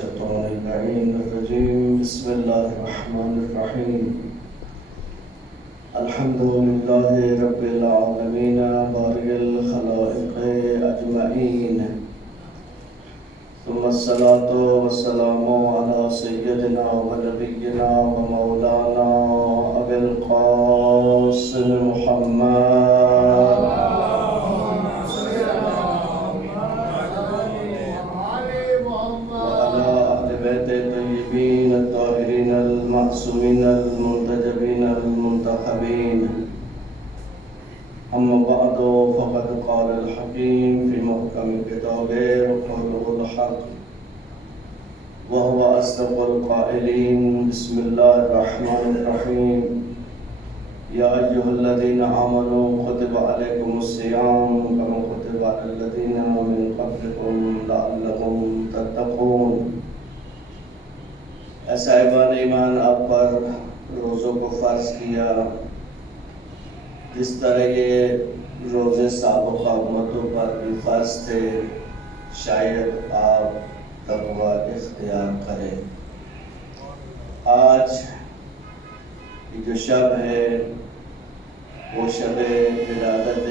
الشيطان اللعين الرجيم بسم الله الرحمن الرحيم الحمد لله رب العالمين بارئ الخلائق أجمعين ثم الصلاة والسلام على سيدنا ونبينا ومولانا أبي القاسم محمد الطاهرين المعصومين المنتجبين المنتخبين أما بعد فقد قال الحكيم في محكم كتابه وقوله الحق وهو أصدق القائلين بسم الله الرحمن الرحيم يا أيها الذين آمنوا كتب عليكم الصيام كما كتب على الذين من قبلكم لعلكم تتقون اے صاحبان ایمان آپ پر روزوں کو فرض کیا جس طرح یہ روزے سابقہ امتوں پر بھی فرض تھے، شاید آپ تقوی اختیار کریں۔ آج کی جو شب ہے وہ شب ولادت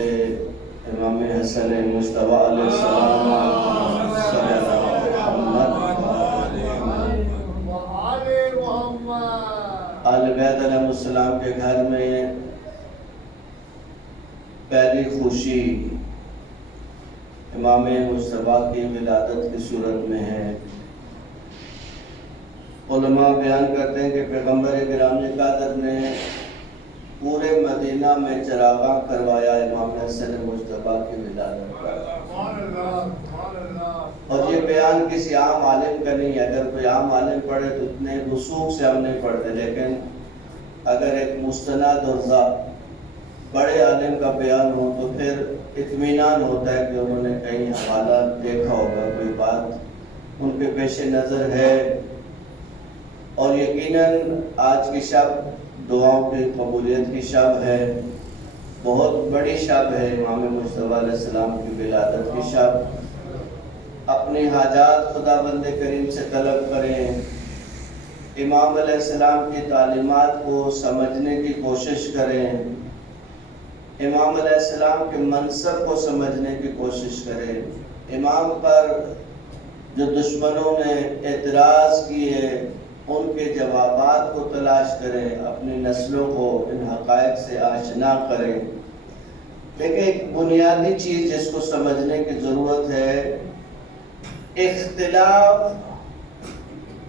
امام حسن مصطفیٰ علیہ السلام صلی اللہ آل بیت علیہ السلام کے گھر میں پہلی خوشی امام مصطفیٰ کی ولادت کی صورت میں ہے۔ علماء بیان کرتے ہیں کہ پیغمبر گرامی قادر نے پورے مدینہ میں چراغاں کروایا امام حسن مصطفیٰ کی ولادت کا، اور یہ بیان کسی عام عالم کا نہیں ہے۔ اگر کوئی عام عالم پڑھے تو اتنے رسوخ سے ہم نہیں پڑھتے، لیکن اگر ایک مستند اور بڑے عالم کا بیان ہو تو پھر اطمینان ہوتا ہے کہ انہوں نے کہیں حوالہ دیکھا ہوگا، کوئی بات ان کے پیش نظر ہے۔ اور یقیناً آج کی شب دعاؤں کی قبولیت کی شب ہے، بہت بڑی شب ہے امام مصطفیٰ علیہ السلام کی ولادت کی شب۔ اپنی حاجات خدا بند کریم سے طلب کریں، امام علیہ السلام کی تعلیمات کو سمجھنے کی کوشش کریں، امام علیہ السلام کے منصب کو سمجھنے کی کوشش کریں، امام پر جو دشمنوں نے اعتراض کیے ان کے جوابات کو تلاش کریں، اپنی نسلوں کو ان حقائق سے آشنا کریں۔ لیکن ایک بنیادی چیز جس کو سمجھنے کی ضرورت ہے، اختلاف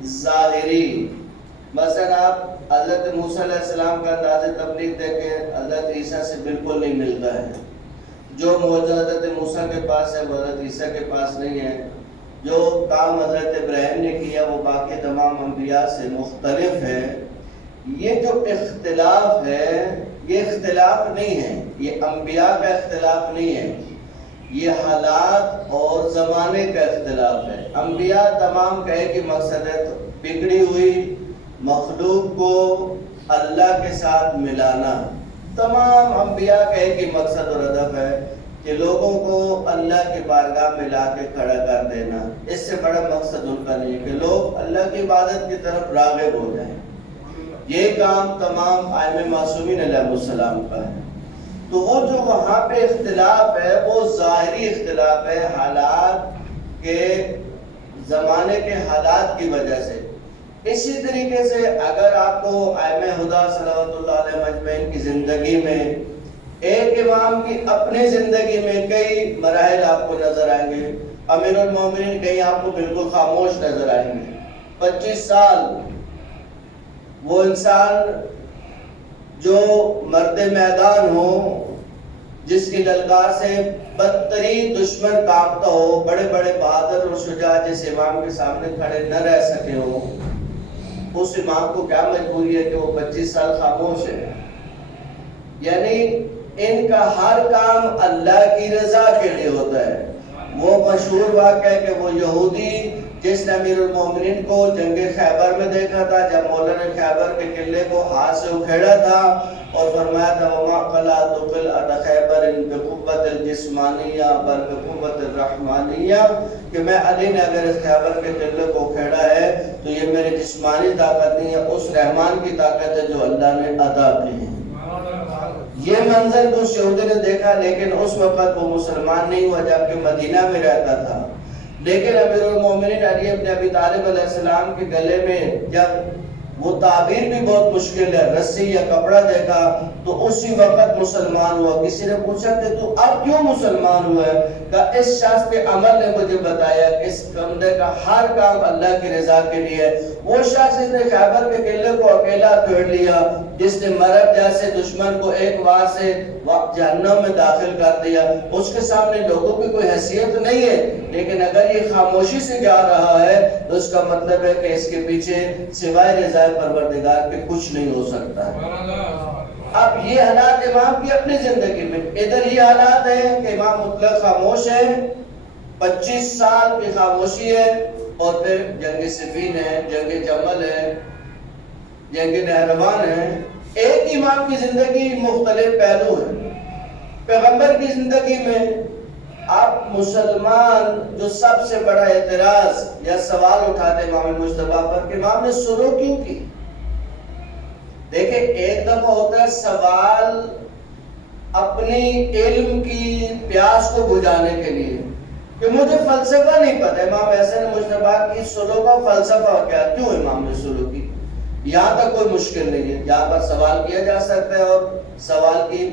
ظاہری۔ مثلا آپ حضرت موسیٰ علیہ السلام کا انداز تبلیغ دیکھیں، حضرت عیسیٰ سے بالکل نہیں ملتا ہے۔ جو معجزہ حضرت موسیٰ کے پاس ہے وہ حضرت عیسیٰ کے پاس نہیں ہے۔ جو کام حضرت ابراہیم نے کیا وہ باقی تمام انبیاء سے مختلف ہے۔ یہ جو اختلاف ہے یہ اختلاف نہیں ہے، یہ انبیاء کا اختلاف نہیں ہے، یہ حالات اور زمانے کا اختلاف ہے۔ انبیاء تمام کا ایک ہی مقصد ہے، بگڑی ہوئی مخلوق کو اللہ کے ساتھ ملانا۔ تمام انبیاء کا ایک ہی مقصد اور ہدف ہے کہ لوگوں کو اللہ کی بارگاہ میں لا کے کھڑا کر دینا۔ اس سے بڑا مقصد ان کا نہیں ہے کہ لوگ اللہ کی عبادت کی طرف راغب ہو جائیں۔ یہ کام تمام ائمہ معصومین علیہ السلام کا ہے۔ تو وہ جو وہاں پہ اختلاف ہے وہ ظاہری اختلاف ہے، حالات کے، زمانے کے حالات کی وجہ سے۔ اسی طریقے سے اگر آپ کو ائمہ ہدیٰ صلوات اللہ علیہ مجمعین کی زندگی میں ایک امام کی اپنی زندگی میں کئی مراحل آپ کو نظر آئیں گے۔ امیر المومنین کہیں آپ کو بالکل خاموش نظر آئیں گے۔ 25 سال وہ انسان جو مرد میدان ہو، جس کی للکار سے بدترین دشمن کانپتا ہو، بڑے بڑے بہادر اور شجاع جس امام کے سامنے کھڑے نہ رہ سکے ہو، اس امام کو کیا مجبوری ہے کہ وہ 25 سال خاموش ہے؟ یعنی ان کا ہر کام اللہ کی رضا کے لیے ہوتا ہے۔ وہ مشہور واقعہ ہے کہ وہ یہودی جس نے امیر المومنین کو جنگ خیبر میں دیکھا تھا، جب مولا نے خیبر کے قلعے کو ہاتھ سے اکھیڑا تھا اور فرمایا تھا وَمَا قَلَعْتُ قِلْعَةَ خَيْبَرٍ بِقُوَّةِ الْجِسْمَانِيَّةِ بَلْ بِقُوَّةِ الرَّحْمَانِيَّةِ کہ میں علی نے اگر اس خیبر کے قلعے کو اکھیڑا ہے جسمانی طاقت نہیں ہے، اس رحمان کی طاقت ہے جو اللہ نے عطا کی ہے۔ یہ منظر تو یہودی نے دیکھا، لیکن اس وقت وہ مسلمان نہیں ہوا جبکہ مدینہ میں رہتا تھا۔ لیکن امیر المومنین علی بن ابی طالب علیہ السلام کے گلے میں جب وہ تعبیر بھی بہت مشکل ہے، رسی یا کپڑا دیکھا تو اسی وقت مسلمان ہوا۔ کسی نے پوچھا کہ تو اب کیوں مسلمان ہوا ہے؟ کہ اس شخص کے عمل نے مجھے بتایا کہ اس بندے کا ہر کام اللہ کی رضا کے لیے ہے۔ وہ شخص جس نے خیبر کے قلعے کو اکیلا توڑ لیا، جس نے مرد جیسے دشمن کو ایک وار سے جہنم میں داخل کر دیا، اس کے سامنے لوگوں کی کوئی حیثیت نہیں ہے، لیکن اگر یہ خاموشی سے جا رہا ہے تو اس کا مطلب ہے کہ اس کے پیچھے سوائے رضا پروردگار کے کچھ نہیں ہو سکتا ہے۔ اب یہ حالات امام کی اپنی زندگی میں، ادھر یہ حالات ہیں کہ امام مطلق خاموش ہے، 25 سال کی خاموشی ہے، اور پھر جنگ صفین ہے، جنگ جمل ہے، جنگ نہروان ہے۔ ایک امام کی زندگی مختلف پہلو ہے۔ پیغمبر کی زندگی میں آپ مسلمان جو سب سے بڑا اعتراض یا سوال اٹھاتے امام مصطفیٰ پر کہ امام نے سلو کیوں کی؟ دیکھیں، ایک دفعہ ہوتا ہے سوال اپنی علم کی پیاس کو بجھانے کے لیے کہ مجھے فلسفہ نہیں پتا۔ امام حسن مجتبیٰ کی سلو کا فلسفہ کیا، کیوں امام نے سلو کی؟ یہاں تک کوئی مشکل نہیں ہے، یہاں پر سوال کیا جا سکتا ہے اور سوال کی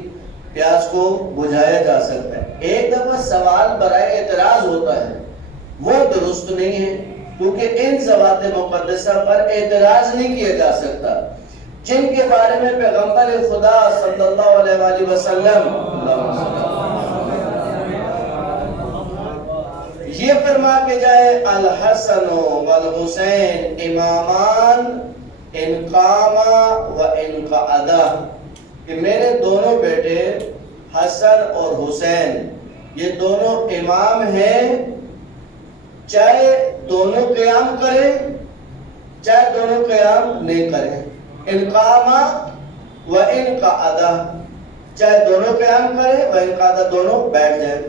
پیاس کو بجھایا جا سکتا ہے۔ ایک دفعہ سوال برائے اعتراض ہوتا ہے، وہ درست نہیں ہے، کیونکہ ان ذوات مقدسہ پر اعتراض نہیں کیا جا سکتا جن کے بارے میں پیغمبر خدا صلی اللہ علیہ وآلہ وسلم یہ فرما کے جائے الحسن والحسین امامان ان قاما و ان قعدا، کہ میرے دونوں بیٹے حسن اور حسین یہ دونوں امام ہیں، چاہے دونوں قیام کریں چاہے دونوں قیام نہیں کریں، ان قاما و ان قعدا، چاہے دونوں قیام کریں و ان قعدا، دونوں بیٹھ جائیں،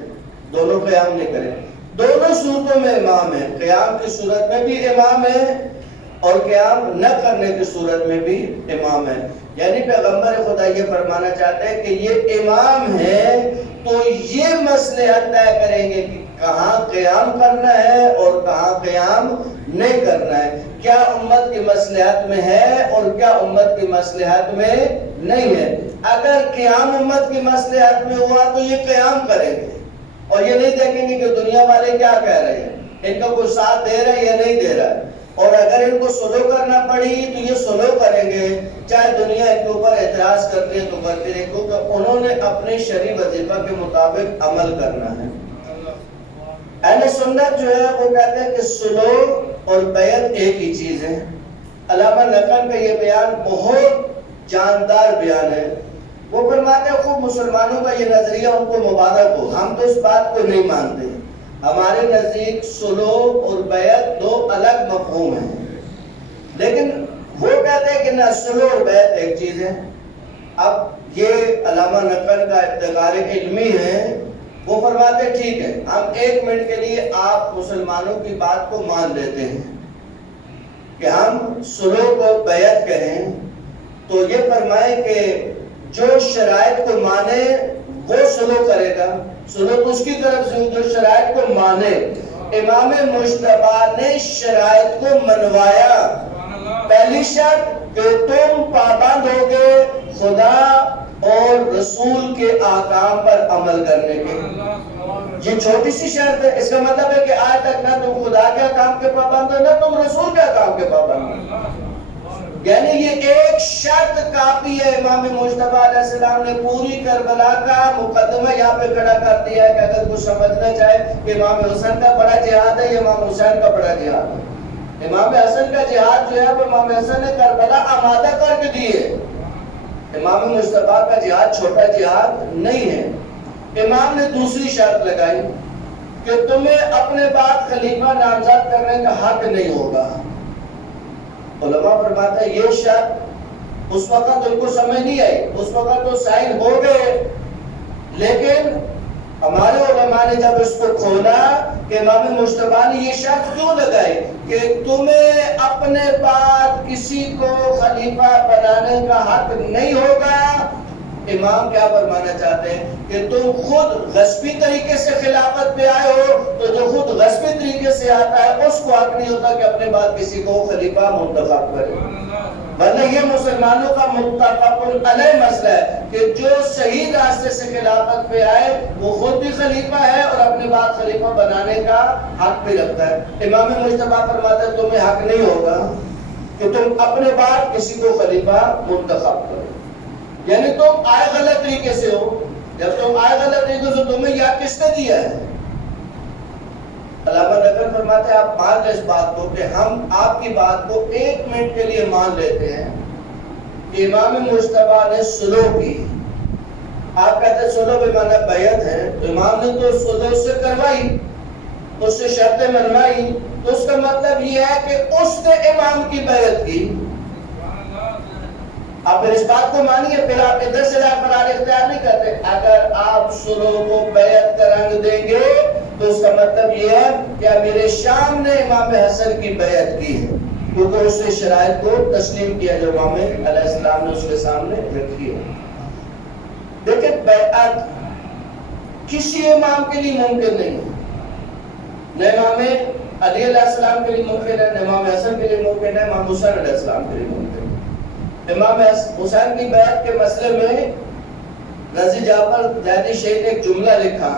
دونوں قیام نہیں کریں۔ دونوں صورتوں میں امام ہیں، قیام کی صورت میں بھی امام ہے اور قیام نہ کرنے کی صورت میں بھی امام ہے۔ یعنی پیغمبر خدا یہ فرمانا چاہتے ہیں کہ یہ امام ہے تو یہ مصلحت طے کریں گے کہ کہاں قیام کرنا ہے اور کہاں قیام نہیں کرنا ہے، کیا امت کی مصلحت میں ہے اور کیا امت کی مصلحت میں نہیں ہے۔ اگر قیام امت کی مصلحت میں ہوا تو یہ قیام کریں گے اور یہ نہیں دیکھیں گے کہ دنیا والے کیا کہہ رہے ہیں، ان کا کوئی ساتھ دے رہا ہے یا نہیں دے رہا ہے، اور اگر ان کو سلو کرنا پڑی تو یہ سلو کریں گے، چاہے دنیا ان کے اوپر اعتراض کرتی ہے تو کرتی رہے، کیونکہ انہوں نے اپنے شرعی وظیفہ کے مطابق عمل کرنا ہے۔ اہل سنت جو ہے وہ کہتے ہیں کہ سلو اور بیعت ایک ہی چیز ہے۔ علامہ نقل کا یہ بیان بہت جاندار بیان ہے۔ وہ فرماتے ہیں خوب مسلمانوں کا یہ نظریہ ان کو مبارک ہو، ہم تو اس بات کو نہیں مانتے، ہمارے نزدیک سلو اور بیعت دو الگ مفہوم ہیں، لیکن وہ کہتے ہیں کہ نہ سلو اور بیعت ایک چیز ہے۔ اب یہ علامہ نقل کا ابتکار علمی ہے، وہ فرماتے ہیں ٹھیک ہے، ہم 1 منٹ کے لیے آپ مسلمانوں کی بات کو مان لیتے ہیں کہ ہم سلو کو بیعت کہیں، تو یہ فرمائے کہ جو شرائط کو مانے وہ سلو کرے گا، سلو تو اس کی طرف سے جو شرائط کو مانے۔ امام مجتبیٰ نے شرائط کو منوایا۔ پہلی شرط کہ تم پابند ہوگے خدا اور رسول کے احکام پر عمل کرنے کے، یہ چھوٹی سی شرط ہے، اس کا مطلب ہے کہ آج تک نہ تم خدا کے احکام کے پابند ہو نہ تم رسول کے احکام کے پابند ہو، یعنی یہ ایک شرط کافی ہے۔ امام مجتبیٰ علیہ السلام نے پوری کربلا کا مقدمہ یہاں پہ کھڑا کر دیا ہے کہ اگر کچھ سمجھنا چاہے کہ امام حسن کا بڑا جہاد ہے یا امام حسین کا بڑا جہاد ہے، امام حسن کا جہاد جو ہے وہ امام حسن نے کربلا آمادہ کر کے دی ہے، امام مجتبیٰ کا جہاد چھوٹا جہاد نہیں ہے۔ امام نے دوسری شرط لگائی کہ تمہیں اپنے بعد خلیفہ نامزد کرنے کا حق نہیں ہوگا۔ علماء فرماتا ہے یہ شرط اس وقت ان کو سمجھ نہیں آئی، اس وقت تو سائن ہو گئے، لیکن ہمارے علماء نے جب اس کو کھولا کہ امام مجتبیٰ نے یہ شرط کیوں لگائی کہ تمہیں اپنے بعد کسی کو خلیفہ بنانے کا حق نہیں ہوگا، امام کیا فرمانا چاہتے ہیں کہ تم خود غصبی طریقے سے خلافت پہ آئے ہو، تو جو خود غصبی طریقے سے آتا ہے اس کو حق نہیں ہوتا کہ اپنے بعد کسی کو خلیفہ منتخب کرے۔ ورنہ یہ مسلمانوں کا متفق علیہ مسئلہ ہے کہ جو صحیح راستے سے خلافت پہ آئے وہ خود بھی خلیفہ ہے اور اپنے بعد خلیفہ بنانے کا حق بھی رکھتا ہے۔ امام مجتبیٰ فرماتا ہے تمہیں حق نہیں ہوگا کہ تم اپنے بعد کسی کو خلیفہ منتخب کرو، یعنی تم آئے غلط طریقے سے ہو، جب تم آئے غلط طریقے سے تمہیں یاد کس نے دیا ہے؟ علامہ نقل فرماتے ہیں آپ مان لیں اس بات کو کہ ہم آپ کی بات کو ایک منٹ کے لیے مان لیتے ہیں کہ امام مجتبیٰ نے صلح کی، آپ کہتے ہیں صلح بمعنی بیعت ہے، تو امام نے تو صلح اس سے کروائی، اس سے شرطیں منوائی، تو اس کا مطلب یہ ہے کہ اس نے امام کی بیعت کی۔ آپ پھر اس بات کو مانیے، پھر آپ ادھر سے فرار اختیار نہیں کرتے۔ اگر آپ صلح کو بیعت کا رنگ دیں گے تو اس کا مطلب یہ ہے کہ امیر شام نے امام حسن کی بیعت کی ہے، کیونکہ اس نے شرائط کو تسلیم کیا جو امام علیہ السلام نے اس کے سامنے رکھی ہے۔ دیکھیں بیعت کسی امام کے لیے ممکن نہیں ہے، نہ امام علی علیہ السلام کے لیے ممکن ہے، نہ امام حسن کے لیے ممکن ہے، امام حسین علیہ السلام کے لیے ممکن ہے۔ امام حسین کی بیعت کے مسئلے میں رضی جعفر زیدی شیخ نے ایک جملہ لکھا،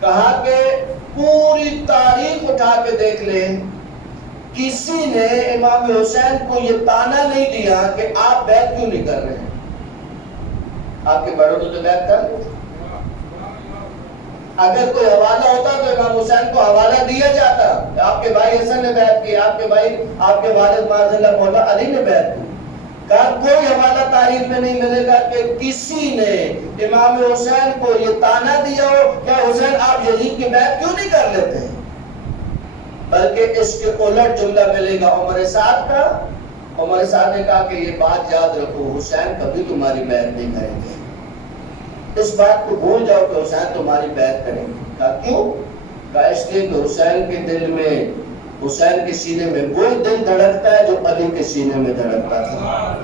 کہا کہ پوری تاریخ اٹھا کے دیکھ لیں، کسی نے امام حسین کو یہ طعنہ نہیں دیا کہ آپ بیعت کیوں نہیں کر رہے ہیں، آپ کے بڑوں نے تو بیعت کر لی۔ اگر کوئی حوالہ ہوتا تو امام حسین کو حوالہ دیا جاتا، آپ کے بھائی حسن نے بیعت کی، آپ کے والد معاذ اللہ مولا علی نے بیعت کی۔ کہا کوئی حوالہ تاریخ میں نہیں ملے گا کہ کسی نے امام حسین کو یہ طعنہ دیا ہو کہ حسین آپ یزید کی بیعت کیوں نہیں کر لیتے ہیں، بلکہ اس کے الٹ جملہ ملے گا عمر سعد کا۔ عمر سعد نے کہا کہ یہ بات یاد رکھو، حسین کبھی تمہاری بیعت نہیں کریں گے، اس بات کو بھول جاؤ کہ حسین تمہاری بیعت کریں گے۔ کہا کیوں؟ کہا اس لیے کہ حسین کے دل میں، حسین کے سینے میں وہی دل دھڑکتا ہے جو علی کے سینے میں دھڑکتا تھا،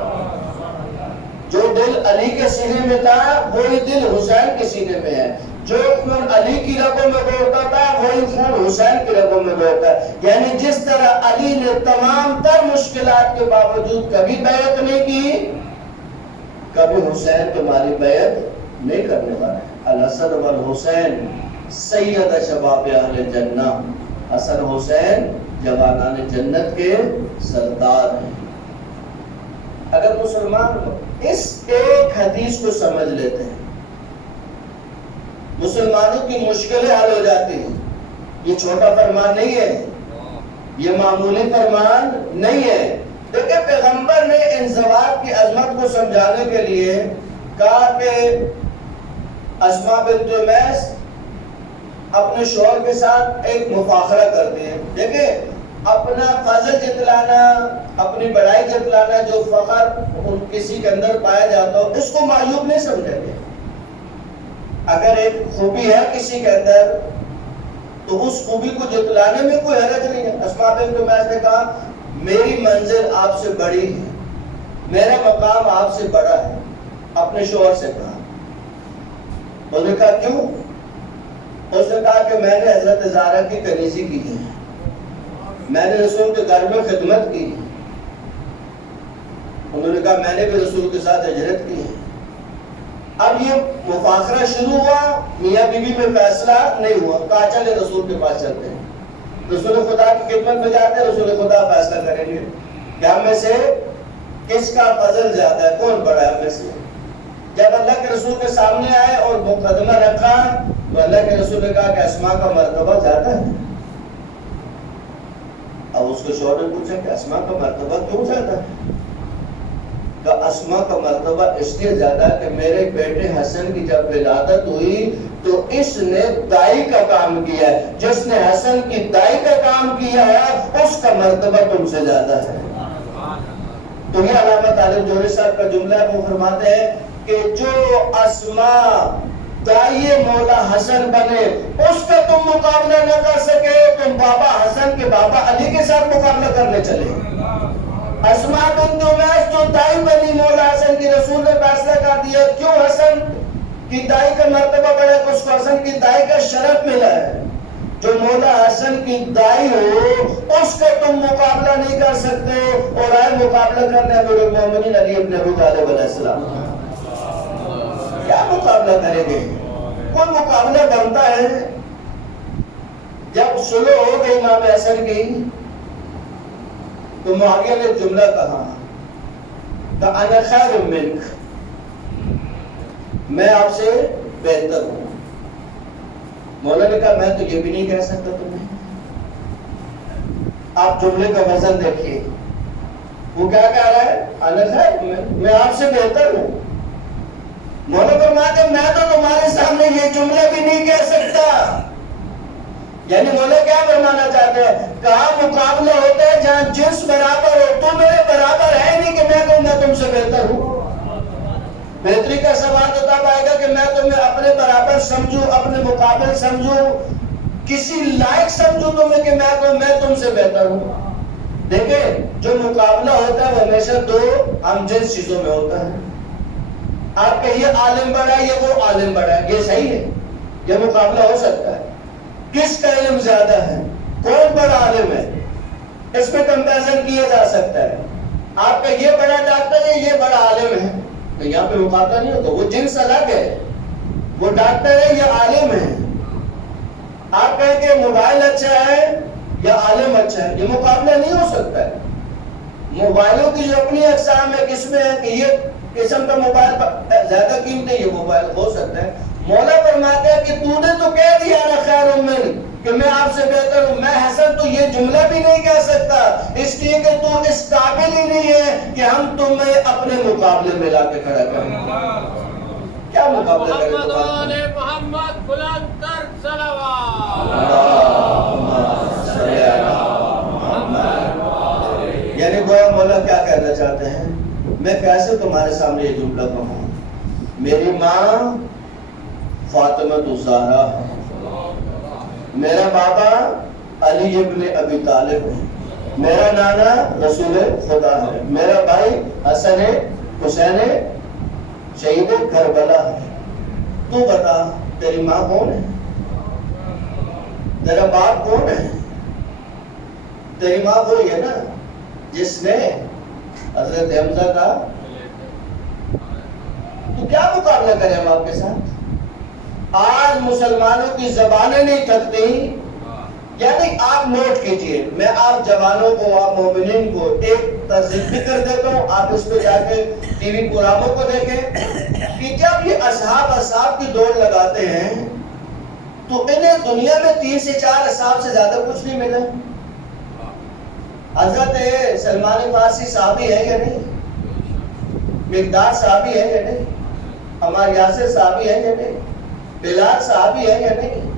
جو دل علی کے سینے میں تھا وہی دل حسین کے سینے میں ہے، جو خون علی کی رگوں میں دوڑتا تھا وہی خون حسین کی رگوں میں دوڑتا ہے۔ یعنی جس طرح علی نے تمام تر مشکلات کے باوجود کبھی بیعت نہیں کی، کبھی حسین تمہاری بیعت نہیں کرنے والا ہے۔ الحسن والحسین سید شباب اہل جنہ، حسن حسین جوانان جنت کے سردار ہیں۔ اگر مسلمان اس ایک حدیث کو سمجھ لیتے ہیں، مسلمانوں کی مشکلیں حل ہو جاتی ہیں۔ یہ چھوٹا فرمان نہیں ہے، یہ معمولی فرمان نہیں ہے۔ دیکھیں پیغمبر نے انضباط کی عظمت کو سمجھانے کے لیے کہا کہ اسماء بنت امیس اپنے شوہر کے ساتھ ایک مفاخرہ کرتے ہیں۔ دیکھیں اپنا فضل جتلانا، اپنی بڑائی جتلانا، جو فخر کسی کے اندر پایا جاتا ہو، اس کو معیوب نہیں سمجھیں گے۔ اگر ایک خوبی ہے کسی کے اندر تو اس خوبی کو جتلانے میں کوئی حرج نہیں ہے۔ اسماء بنت امیس نے کہا میری منزل آپ سے بڑی ہے، میرا مقام آپ سے بڑا ہے، اپنے شوہر سے کہا۔ انہوں نے کہا کیوں؟ اس نے کہا کہ میں نے حضرت زہرا کی کنیزی کی ہے، میں نے رسول کے گھر میں خدمت کی۔ انہوں نے کہا میں نے بھی رسول کے ساتھ ہجرت کی ہے۔ اب یہ مفاخرہ شروع ہوا، میاں بیوی میں فیصلہ نہیں ہوا، کہا چلے رسول کے پاس چلتے ہیں، رسول خدا کی خدمت میں جاتے ہیں، رسول خدا فیصلہ کریں گے کہ ہم میں سے کس کا فضل زیادہ ہے، کون بڑا ہے ہم میں سے۔ جب اللہ کے رسول کے سامنے آئے اور مقدمہ رکھا تو اللہ کے رسول نے کہا کہ اسماء کا مرتبہ زیادہ ہے۔ اب اس کو شوہر نے پوچھا کہ اسماء کا مرتبہ کیوں زیادہ ہے؟ کہ اسماء کا مرتبہ اس لیے زیادہ ہے کہ میرے بیٹے حسن کی جب ولادت ہوئی تو اس نے دائی کا کام کیا ہے، جس نے حسن کی دائی کا کام کیا ہے اس کا مرتبہ تم سے زیادہ ہے۔ تو یہ علامہ طالب جوہری صاحب کا جملہ ہے، وہ فرماتے ہیں کہ جو اسماء دائی مولا حسن بنے، اس کا تم مقابلہ نہ کر سکے، تم بابا حسن کے بابا علی کے ساتھ مقابلہ کرنے چلے۔ اسماء بنت امیس جو دائی بنی مولا حسن کی، رسول نے فیصلہ کر دیا کیوں حسن کی دائی کا مرتبہ بڑھا کہ اس کو حسن کی دائی کا شرف ملا ہے، جو مولا حسن کی دائی ہو اس کا تم مقابلہ نہیں کر سکتے، اور آئے مقابلہ کرنے امیر المومنین علی ابن ابی طالب علیہ السلام۔ کیا مقابلہ کریں گے؟ کوئی مقابلہ بنتا ہے؟ جب صلح ہو گئی امام حسن کی تو معاویہ نے جملہ کہا کہ انا خیر منک، میں آپ سے بہتر ہوں۔ مولا نے کہا میں تو یہ بھی نہیں کہہ سکتا تمہیں۔ آپ جملے کا وزن دیکھیے، وہ کیا کہہ رہا ہے؟ انا خیر منک، میں آپ سے بہتر ہوں۔ مولا فرماتے میں تو تمہارے سامنے یہ جملہ بھی نہیں کہہ سکتا۔ یعنی مولا کیا فرمانا چاہتے ہیں؟ کہا مقابلہ ہوتا ہے جہاں جنس برابر ہو، تم میرے برابر ہے نہیں کہ میں کہوں میں تم سے بہتر ہوں۔ بہتری کا سوال تو تب آئے گا کہ میں تمہیں اپنے برابر سمجھوں، اپنے مقابل سمجھوں، کسی لائق سمجھوں تمہیں کہ میں کہوں میں تم سے بہتر ہوں۔ دیکھیں جو مقابلہ ہوتا ہے وہ ہمیشہ دو ہم جنس چیزوں میں ہوتا ہے۔ آپ کہیے عالم بڑا ہے یا وہ عالم بڑا ہے، یہ صحیح ہے، یہ مقابلہ ہو سکتا ہے۔ کس کا علم زیادہ ہے، کون بڑا عالم ہے، اس میں کمپیرزن کیا جا سکتا ہے۔ آپ کا یہ بڑا ڈاکٹر ہے یہ بڑا عالم ہے، تو یہاں پہ مقابلہ نہیں ہوتا، وہ جنس الگ ہے، وہ ڈاکٹر ہے یا عالم ہے۔ آپ کہیں کہ موبائل اچھا ہے یا عالم اچھا ہے، یہ مقابلہ نہیں ہو سکتا ہے۔ موبائلوں کی جو اپنی اقسام ہے، کس میں ہے کہ یہ قسم کا موبائل زیادہ قیمت ہے، یہ موبائل ہو سکتا ہے۔ مولا فرماتے ہیں کہ تو نے تو کہہ دیا نا خیر من کہ میں آپ سے بہتر ہوں، میں حسن تو یہ جملہ بھی نہیں کہہ سکتا، اس لیے کہ تو اس قابل ہی نہیں ہے کہ ہم تمہیں اپنے مقابلے میں لا کے کھڑا کریں۔ کیا مقابلہ کریں تمہارے؟ محمد بلند تر صلوات۔ یعنی گویا مولا کیا کہنا چاہتے ہیں؟ میں کیسے تمہارے سامنے یہ جملہ کہوں؟ میری ماں فاطمہ الزہرا ہے، میرا بابا علی ابن ابی طالب ہے، میرا نانا رسول خدا ہے، میرا بھائی حسن حسین شہید کربلا ہے۔ تو بتا تیری ماں کون ہے، تیرا باپ کون ہے؟ تیری ماں وہی ہے نا جس نے حضرت حمزہ کا، تو کیا مقابلہ کریں ہم آپ کے ساتھ؟ آج مسلمانوں کی زبانیں نہیں تھکتی، یعنی آپ نوٹ کیجئے، میں آپ جوانوں کو، آپ مومنین کو ایک ترغیب بھی کر دیتا ہوں، آپ اس پہ جا کے ٹی وی پروگراموں کو دیکھیں کہ جب یہ اصحاب کی دوڑ لگاتے ہیں تو انہیں دنیا میں 3 سے 4 اصحاب سے زیادہ کچھ نہیں ملا۔ حضرت سلمان فارسی صحابی ہے یا نہیں؟ مقداد صحابی ہے یا نہیں؟ عمار یاسر صحابی ہے یا نہیں؟ بلال صحابی ہے یا نہیں؟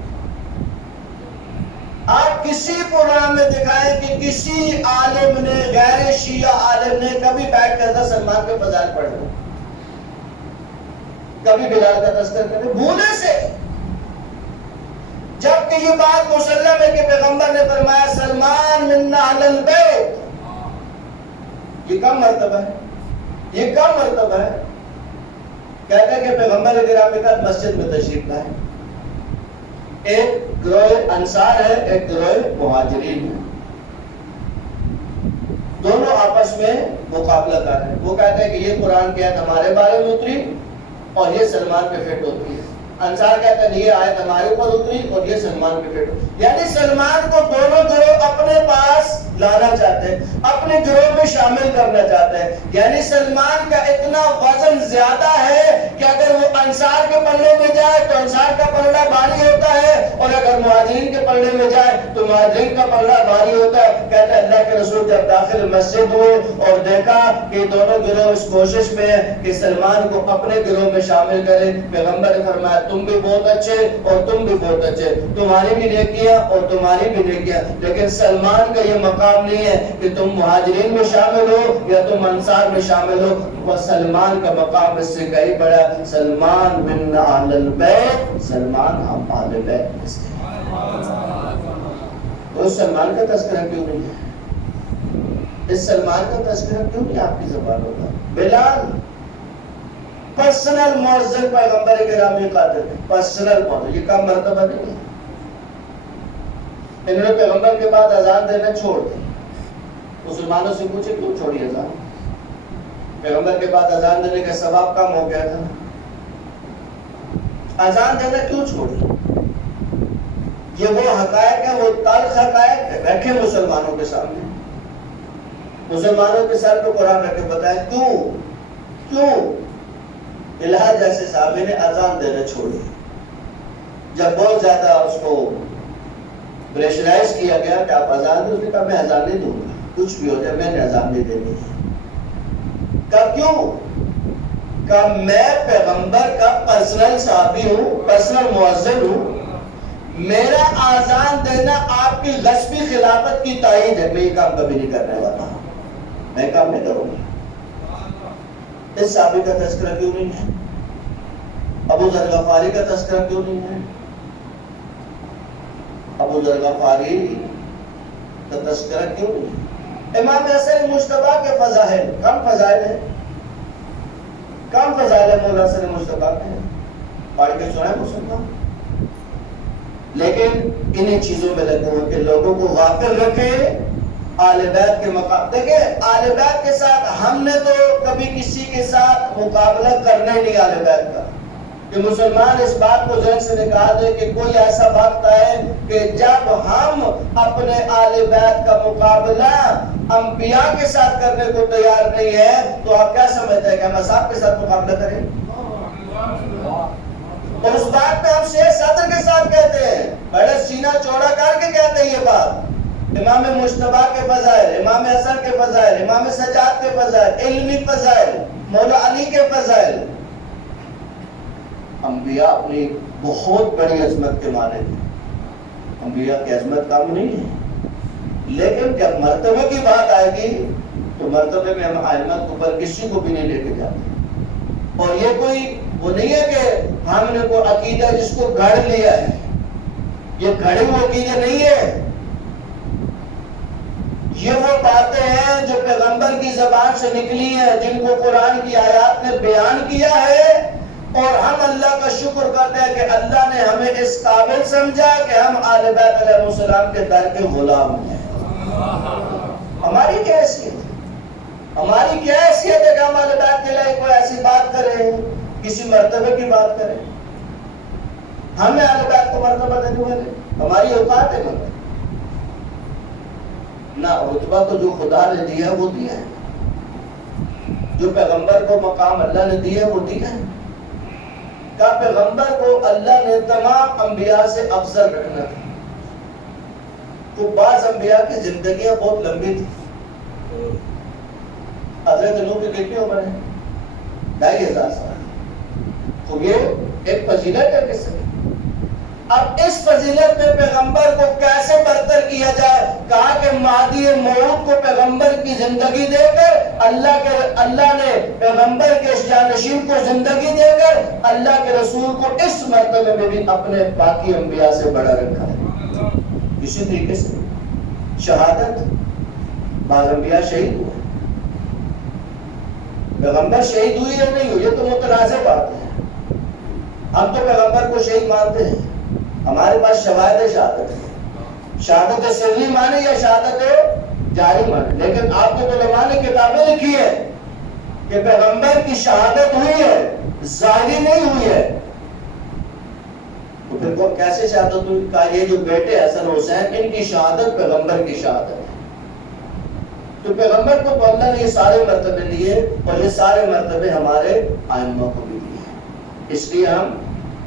آپ کسی پروگرام میں دکھائیں کہ کسی عالم نے، غیر شیعہ عالم نے کبھی بیٹھ کر حضرت سلمان کے فضائل پڑھے، کبھی بلال کا تذکر کرے؟ بھولے سے۔ جبکہ یہ بات مسلم ہے کہ پیغمبر نے فرمایا سلمان من اہل البیت، یہ کم مرتبہ ہے، یہ کم مرتبہ ہے۔ کہتا ہے کہ پیغمبر گرامی کے ساتھ مسجد میں تشریف لائے، ایک گروہ انصار ہے، ایک گروہ مہاجرین ہے، دونوں آپس میں مقابلہ کر رہے ہیں۔ وہ کہتا ہے کہ یہ قرآن کی آیت ہمارے بارے میں اتری اور یہ سلمان پہ فٹ ہوتی ہے، انصار کہتا ہے یہ آیت ہمارے اوپر اتری اور یہ سلمان پہ فٹ ہوتی ہے۔ یعنی سلمان کو دونوں گروہ اپنے پاس لانا چاہتے ہیں، اپنے گروہ میں شامل کرنا چاہتے ہیں۔ یعنی سلمان کا اتنا وزن زیادہ ہے کہ اگر وہ انصار کے پلڑے میں جائے تو انصار کا پلڑا بھاری ہوتا ہے، اور اگر مہاجرین کے پلڑے میں جائے تو مہاجرین کا پلڑا بھاری ہوتا ہے۔ کہتا ہے اللہ کے رسول جب داخل مسجد ہوئے اور دیکھا کہ دونوں گروہ اس کوشش میں ہے کہ سلمان کو اپنے گروہ میں شامل کرے، پیغمبر نے فرمایا تم بھی بہت اچھے اور تم بھی بہت اچھے، تمہاری بھی نیکیاں اور تمہاری بھی نیکیاں، لیکن سلمان کا یہ مقام مقام نہیں ہے کہ تم مہاجرین میں شامل ہو یا تم انصار میں شامل ہو. وہ سلمان کا مقام اس سے کہیں بڑا. سلمان بن آل البیت, سلمان ہم آل بیت میں سے. اس سلمان کا تذکرہ کیوں نہیں ہے؟ اس سلمان کا تذکرہ کیوں نہیں آپ کی زبان ہوتا؟ بلال پرسنل مؤذن پیغمبر گرامی قادر, پرسنل مؤذن, یہ کم مرتبہ نہیں ہے. انہوں نے پیغمبر کے بعد اذان دینا چھوڑ دی. مسلمانوں سے پوچھے کیوں چھوڑی اذان؟ پیغمبر کے بعد اذان دینے کا ثواب کم ہو گیا تھا. اذان دینا کیوں چھوڑی؟ یہ وہ حقائق ہے, وہ تلخ حقائق رکھے مسلمانوں کے سامنے. مسلمانوں کے سر پہ قرآن رکھ کے بتائیں کیوں الہا جیسے صحابی نے اذان دینا چھوڑی. جب بہت زیادہ اس کو پریشرائز کیا گیا کہ آپ اذان دیں, اس نے کہا میں اذان نہیں دوں گا, کچھ بھی ہو جائے میں نے اذان نہیں دینی ہے. کہا کیوں؟ کہا میں پیغمبر کا پرسنل صحابی ہوں, پرسنل مؤذن ہوں, میرا اذان دینا آپ کی غصبی خلافت کی تائید ہے. میں یہ کام کبھی نہیں کرنے والا, میں کام نہیں کروں گا. اس صحابی کا تذکرہ کیوں نہیں ہے؟ ابو ذر غفاری کا تذکرہ کیوں نہیں ہے؟ ابو ذر غفاری کا تذکرہ کیوں نہیں ہے؟ امام حسن مجتبی کے فضائل, کم فضائل ہیں, کم فضائل ہے مولا حسن مجتبی کے, پڑھ کے سنائیں مسلمان. لیکن انہیں چیزوں میں لگے ہوئے کہ لوگوں کو غافل رکھے آل بیت کے مقام. دیکھیں آل بیت کے ساتھ ہم نے تو کبھی کسی کے ساتھ مقابلہ کرنا ہی نہیں. آل بیت کا کہ مسلمان اس بات کو ذہن سے نکال دے کہ کوئی ایسا وقت آئے کہ جب ہم اپنے آل بیت کا مقابلہ انبیاء کے ساتھ کرنے کو تیار نہیں ہے, تو آپ کیا سمجھتے ہیں کہ ہم اصحاب کے ساتھ مقابلہ کریں؟ اور اس بات پہ ہم شیخ صدر کے ساتھ کہتے ہیں, بڑے سینہ چوڑا کر کے کہتے ہیں یہ بات. امام مجتبی کے فضائل, امام حسن کے فضائل, امام سجاد کے فضائل, علمی فضائل, مولا علی کے فضائل. انبیاء اپنی بہت بڑی عظمت کے مانے تھے, انبیاء کی عظمت کم نہیں ہے. لیکن جب مرتبے کی بات آئے گی تو مرتبے میں ہم ائمہ کو پر کسی کو بھی نہیں لے کے جاتے. اور یہ کوئی وہ نہیں ہے کہ ہم نے کوئی عقیدہ جس کو گھڑ لیا ہے, یہ گھڑے ہوئے عقیدہ نہیں ہے. یہ وہ باتیں ہیں جو پیغمبر کی زبان سے نکلی ہیں, جن کو قرآن کی آیات نے بیان کیا ہے, اور ہم اللہ کا شکر کرتے ہیں کہ اللہ نے ہمیں اس قابل سمجھا کہ ہم آل بیت علیہ السلام کے در کے غلام ہیں. ہماری کیا حیثیت ہے؟ ہماری کیا حیثیت ہے کہ ہم آل بیت کے لیے کوئی ایسی بات کریں, کسی مرتبے کی بات کریں؟ ہمیں آل بیت کو مرتبہ دینے والے, ہماری اوقات ہے مرتبہ نہ. رتبہ تو جو خدا نے دیا ہے وہ دیا ہے, جو پیغمبر کو مقام اللہ نے دیا ہے وہ دیا ہے. کہ پیغمبر کو اللہ نے تمام انبیاء سے افضل رکھنا تھا. تو بعض انبیاء کی زندگیاں بہت لمبی تھی. حضرت نوح کی کتنی عمر ہے؟ 2500 سال. تو یہ ایک فضیلت ہے کس سے. اب اس فضیلت میں پیغمبر کو کیسے برتر کیا جائے؟ کہا کہ مہدی موعود کو پیغمبر کی زندگی دے کر اللہ نے پیغمبر کے جانشین کو زندگی دے کر اللہ کے رسول کو اس مرتبے میں بھی اپنے باقی انبیاء سے بڑا رکھا ہے. اسی طریقے سے شہادت, بعض انبیاء شہید ہوئے, پیغمبر شہید ہوئی یا نہیں ہوئی یہ تو متنازع بات ہے. ہم تو پیغمبر کو شہید مانتے ہیں, ہمارے پاس شواہد شہادت ہے. شہادت سری مانے یا شہادت جاری مانے, لیکن آپ کے علماء نے کتابیں لکھی ہے کہ پیغمبر کی شہادت ہوئی ہے, ظاہری نہیں ہوئی ہے. تو پھر وہ کیسے شہادت ہوئی؟ کہا یہ جو بیٹے حسن حسین ان کی شہادت پیغمبر کی شہادت ہے. تو پیغمبر کو تو اللہ نے یہ سارے مرتبے دیے, اور یہ سارے مرتبے ہمارے ائمہ کو بھی دیے. اس لیے ہم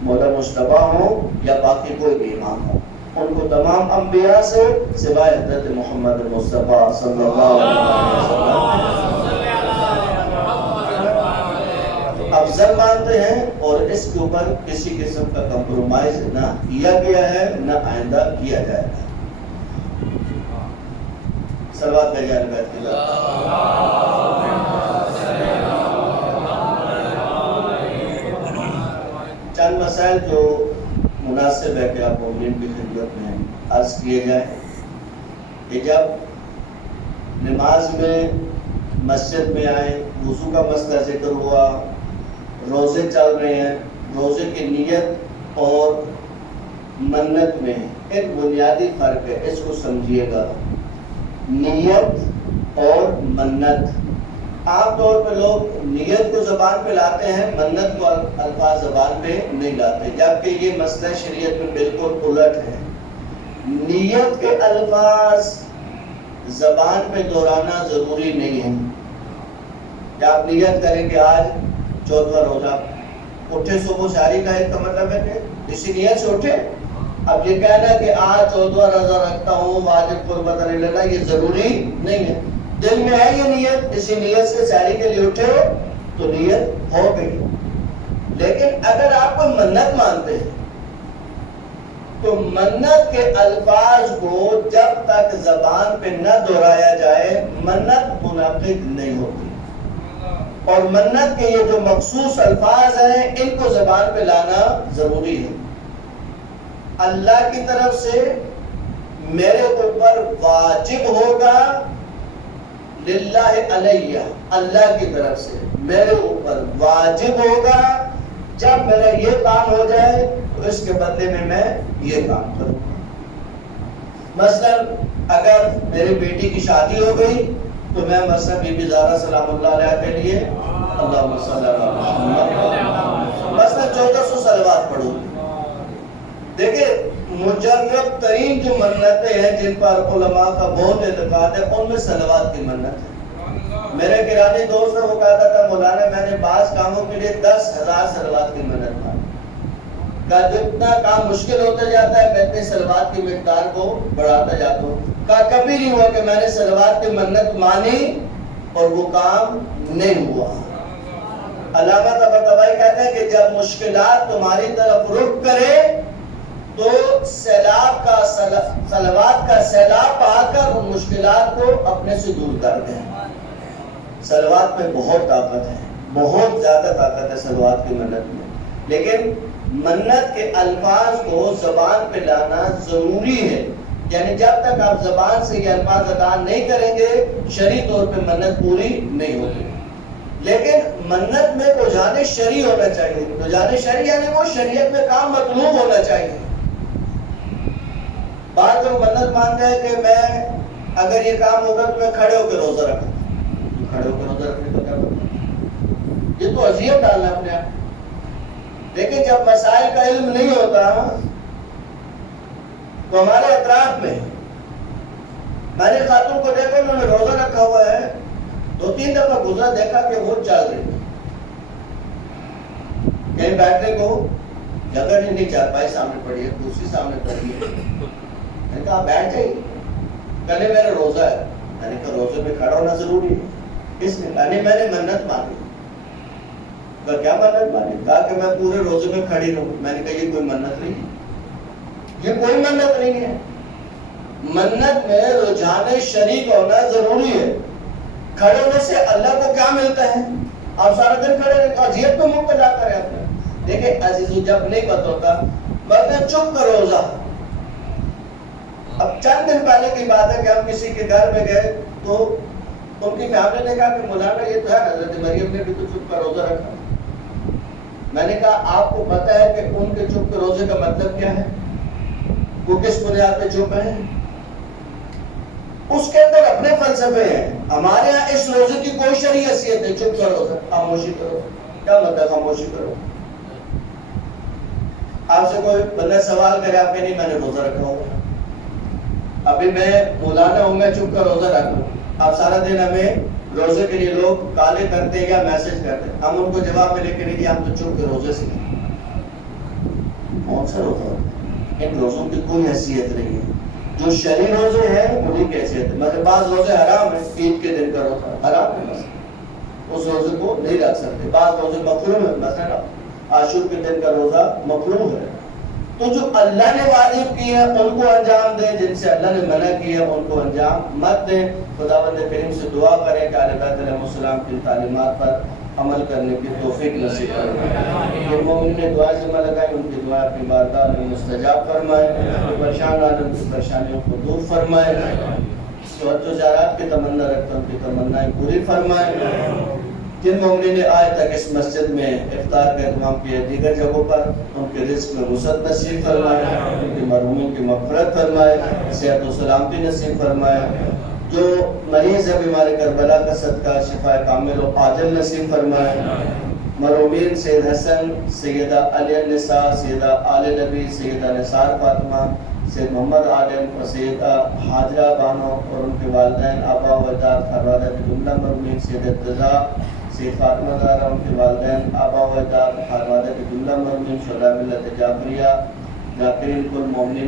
مولا مجتبی ہوں یا باقی کوئی بھی امام ہو, ان کو تمام انبیاء سے سوائے حضرت محمد مصطفیٰ صلی اللہ علیہ وسلم افضل مانتے ہیں, اور اس کے اوپر کسی قسم کا کمپرومائز نہ کیا گیا ہے, نہ آئندہ کیا جائے گا. صلوات کا جان بیت کی چند مسائل جو مناسب ہے کہ آپ مومنین کی خدمت میں عرض کیے جائیں کہ جب نماز میں مسجد میں آئے، وضو کا مسئلہ ذکر ہوا، روزے چل رہے ہیں، روزے کی نیت اور منت میں ایک بنیادی فرق ہے، اس کو سمجھیے گا۔ نیت اور منت، عام طور پہ لوگ نیت کو زبان پہ لاتے ہیں، منت کو الفاظ زبان پہ نہیں لاتے، جبکہ یہ مسئلہ شریعت میں بالکل الٹ ہے۔ نیت کے الفاظ زبان پہ دہرانا ضروری نہیں ہے کہ آپ نیت کریں کہ آج 14واں روزہ، اٹھے صبح سحری کا ایک کا مطلب ہے کہ اسی نیت سے اٹھے۔ اب یہ کہنا کہ آج 14واں روزہ رکھتا ہوں واجب قربت اللہ، یہ ضروری نہیں ہے۔ دل میں ہے یہ نیت، اسی نیت سے سحری کے لیے اٹھے ہو تو نیت ہو گئی۔ لیکن اگر آپ کوئی منت مانتے ہیں تو منت کے الفاظ کو جب تک زبان پہ نہ دہرایا جائے منت منعقد نہیں ہوتی، اور منت کے یہ جو مخصوص الفاظ ہیں ان کو زبان پہ لانا ضروری ہے۔ اللہ کی طرف سے میرے اوپر واجب ہوگا، للہ علیہ، اللہ کی طرف سے میرے اوپر واجب ہوگا، جب میرا یہ کام ہو جائے تو اس کے بدلے میں یہ کام کروں گا۔ مثلا اگر میری بیٹی کی شادی ہو گئی تو میں مثلا بی بی زہرا سلام اللہ علیہ کے لیے اللہم صلی اللہ علیہ وسلم مثلا 1400 صلوات پڑھوں گی۔ دیکھیں مجرب ترین جو منتیں ہیں جن پر علماء کا بہت اعتقاد ہے، ان میں صلوات کی منت ہے۔ میرے گرامی دوست ہے، وہ کہتا تھا مولانا میں نے بعض کاموں کے لیے 10,000 صلوات کی منت مانی، کہا جتنا کام مشکل ہوتا جاتا ہے میں اتنے صلوات کی مقدار کو بڑھاتا جاتا ہوں۔ کہا کبھی نہیں ہوا کہ میں نے صلوات کی منت مانی اور وہ کام نہیں ہوا۔ علامہ طباطبائی کہتے ہیں کہ جب مشکلات تمہاری طرف رخ کرے تو سیلاب کا صلوات کا سیلاب آ کر ان مشکلات کو اپنے سے دور کر دیں۔ صلوات میں بہت طاقت ہے، بہت زیادہ طاقت ہے صلوات کی منت میں، لیکن منت کے الفاظ کو زبان پہ لانا ضروری ہے۔ یعنی جب تک آپ زبان سے یہ الفاظ ادا نہیں کریں گے شرعی طور پہ منت پوری نہیں ہوگی۔ لیکن منت میں رجحان شرعی ہونا چاہیے، رجحان شرعی یعنی وہ شریعت میں کام مطلوب ہونا چاہیے۔ بعض لوگ منت مانتے ہیں کہ میں اگر یہ کام ہوگا تو میں کھڑے ہو کے روزہ رکھوں، کھڑے ہو کے روزہ رکھنے کا کیا مطلب؟ یہ تو اذیت ڈالنا اپنے آپ۔ لیکن جب مسائل کا علم نہیں ہوتا تو ہمارے اطراف میں میں نے خاتون کو دیکھا انہوں نے روزہ رکھا ہوا ہے، 2-3 دفعہ گزرا دیکھا کہ وہ چل رہی ہے، کہیں بیٹھنے کو جگہ نہیں، چارپائی سامنے پڑی ہے، کرسی سامنے پڑی ہے، میں نے کہا بیٹھ جائیے، کہنے میرا روزہ ہے۔ میں نے کہا روزے میں کھڑا ہونا ضروری ہے؟ اس نے کہا نہیں میں نے منت مانی۔ کہا کیا منت مانی؟ کہا کہ میں پورے روزے میں کھڑی رہوں۔ میں نے کہا یہ کوئی منت نہیں ہے، یہ کوئی منت نہیں ہے۔ منت میں رجحان شرعی ہونا ضروری ہے۔ کھڑے ہونے سے اللہ کو کیا ملتا ہے؟ آپ سارا دن کھڑے رہتے اذیت میں مبتلا کریں اپنے۔ دیکھیں عزیزو جب نہیں پتہ ہوتا مگر چپ کا روزہ۔ اب چند دن پہلے کی بات ہے کہ ہم کسی کے گھر میں گئے تو ان کی فیملی نے کہا کہ مولانا یہ تو ہے حضرت مریم نے بھی تو چپ کا روزہ رکھا۔ میں نے کہا آپ کو پتہ ہے کہ ان کے چپ کے روزے کا مطلب کیا ہے؟ وہ کس بنیاد پہ چپ ہیں؟ اس کے اندر اپنے فلسفے ہیں۔ ہمارے ہاں اس روزے کی کوئی شرعی حیثیت ہے، چپ کا روزہ، خاموشی کرو۔ کیا مطلب خاموشی کرو؟ آپ سے کوئی بندہ سوال کرے آپ کہ نہیں میں نے روزہ رکھا ہوگا، ابھی میں مولانا ہوں میں چپ کا روزہ رکھ لوں۔ آپ سارا دن ہمیں روزے کے لیے لوگ کالے کرتے یا میسج کرتے، ہم ان کو جواب میں لے کے نہیں ہم تو چپ کے روزے سے کون سا روزہ ہوتا ہے؟ ان روزوں کی کوئی حیثیت نہیں ہے۔ جو شرعی روزے ہیں انہیں کی حیثیت ہے۔ مگر بعض روزے حرام ہیں، عید کے دن کا روزہ حرام ہے، اس روزے کو نہیں رکھ سکتے۔ بعض روزے مکروہ ہیں، مثلا عاشور کے دن کا روزہ مکروہ ہے۔ تو جو اللہ نے واجب کی ہے ان کو انجام دیں، جن سے اللہ نے منع کیا ان کو انجام مت دیں۔ خداوند کریم سے دعا کریں کہ اہل بیت علیہ السلام کی تعلیمات پر عمل کرنے کی توفیق نصیب فرمائے. جو مومنین نے دعا ذمہ لگائی ان کی دعا اپنی بارگاہ میں مستجاب فرمائے. جو پریشان عالم کی پریشانیوں کو دور فرمائے. جو حج و زیارات کی تمنا رکھتے ہیں ان کی تمنائیں پوری فرمائے. جن مومنین نے آج تک اس مسجد میں افطار کا اہتمام کیا دیگر جگہوں پر ان کے رزق میں وسعت نصیب فرمائے. ان کی مرحومین کی مغفرت فرمائے. صحت و سلامتی نصیب فرمائے. جو مریض ہے بیمار کربلا کا صدقہ شفا کامل و عاجل نصیب فرمائے. مرحومین سید حسن، سیدہ علی النساء، سیدہ آل نبی، سیدہ نثار فاطمہ، سید محمد عالم اور سیدہ حاجرہ بانو اور ان کے والدین آبا و اجداد خانوادہ کے جملہ مرحومین، سید ارتضیٰ، سید فاطمہ زہرا ان کے والدین آبا و اجداد خانوادہ کے جملہ مرحومین، شہداء ملت جعفریہ، ذاکرین کل مومنین